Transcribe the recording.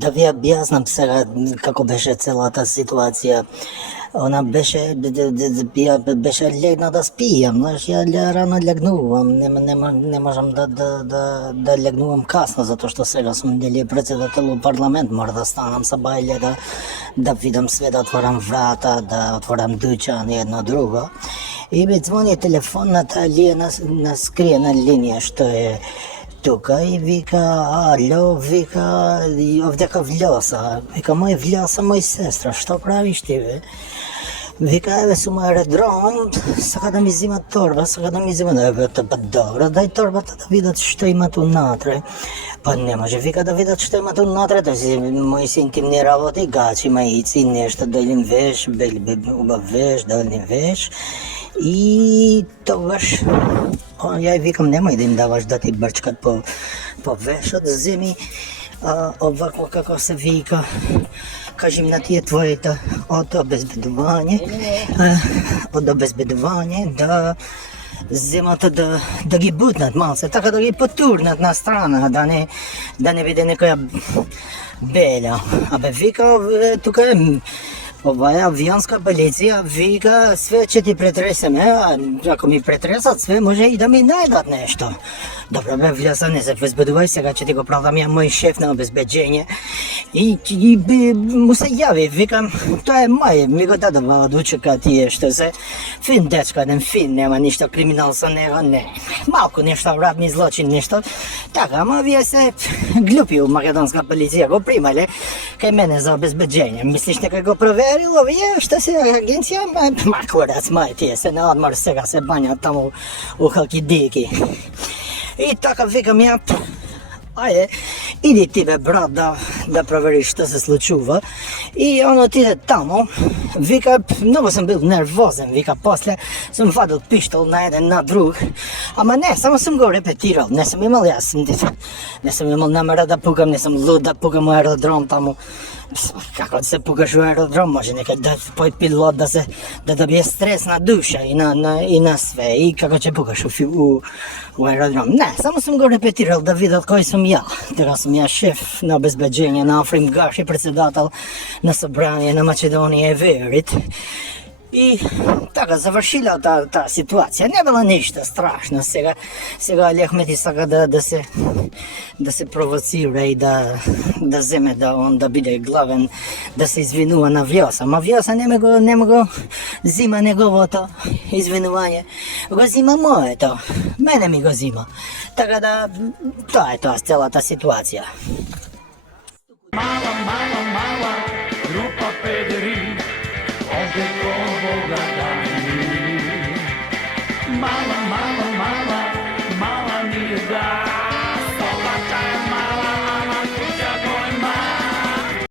Да ви обяснам сега како беше целата ситуација. Она беше, беше легна да спијам, знаеш, ја рано легнувам, не можам да легнувам касно, затоа што сега сум дали председател у парламент, мора да станам са бајле, да видам све, да отворам врата, да отворам дуќан и едно друго. И ми звони телефонната на скриена линија што е тука и вика, ало, вика, овдека влјоса. Вика, мој сестра, што правиш ти, бе? Вика, еве сум аеродром, сака да ми зима торба, сака да ми зима, еве, па добро, дај торбата да видат што имат унатре. Па не може, вика, да видат што имат унатре, да си мои си интимни работи, гачи, маици, нешто, да им веш, убав веш, да им веш. И тогаш ја викам, немој да им даваш да ти брчкат по вешот, земи овако како се вика, кажи на тие твоите од обезбедување да земат да ги бутнат малце, така да ги потурнат на страна, да не биде некоја белја. Абе вика, тука е оваа авионска полиција, вика, све ќе ти претресеме, а ако ми претресат све, може и да ми најдат нешто. Добро бе, влјаса, не се возбудувај, сега ќе ти го правдам ја мој шеф на обезбеđење. И му се јави, викам, тоа е мај, ми го дадува од учека тие што се фин дечко, еден фин, нема ништо криминал со него, не. Малку нешто вратни злочин, нешто. Така, ама вие се глупи у македонска полиција, го примале кај мене за обезбеđење. Мислиш дека го проверило, вие што се агенција? Ма курац, мај, тие се на одмор, сега се бањат таму у Халкидики. И така викам ја, ајде, иди ти бе брат да провериш што се случува. И он отиде таму, вика, многу сум бил нервозен, вика, после сум вадил пиштол на еден на друг. Ама не, само сум го репетирал, не сум имал не сум имал намера да пукам, не сум луд да пукам у аеродром таму. Како да се пукаш у аеродром, може некај да пој пилот да добие стрес на душа и на све, и како ќе пукаш у аеродром. Не, само сум го репетирал да видат кој сум ја. Така сум ја шеф на обезбеđење на Африм Гаши, председател на собрание на Македонија Верит. И така завршила таа ситуација. Не била ништо страшно. Сега Алехмети сака да се провоцира и да земе да биде главен, да се извинува на Вјоса. Ма Вјоса не го зима неговото извинување. Го зима моето. Мене ми го зима. Така да тоа е тоа целата ситуација. Mala grupa pederi, ovdje ko Boga dani. Mala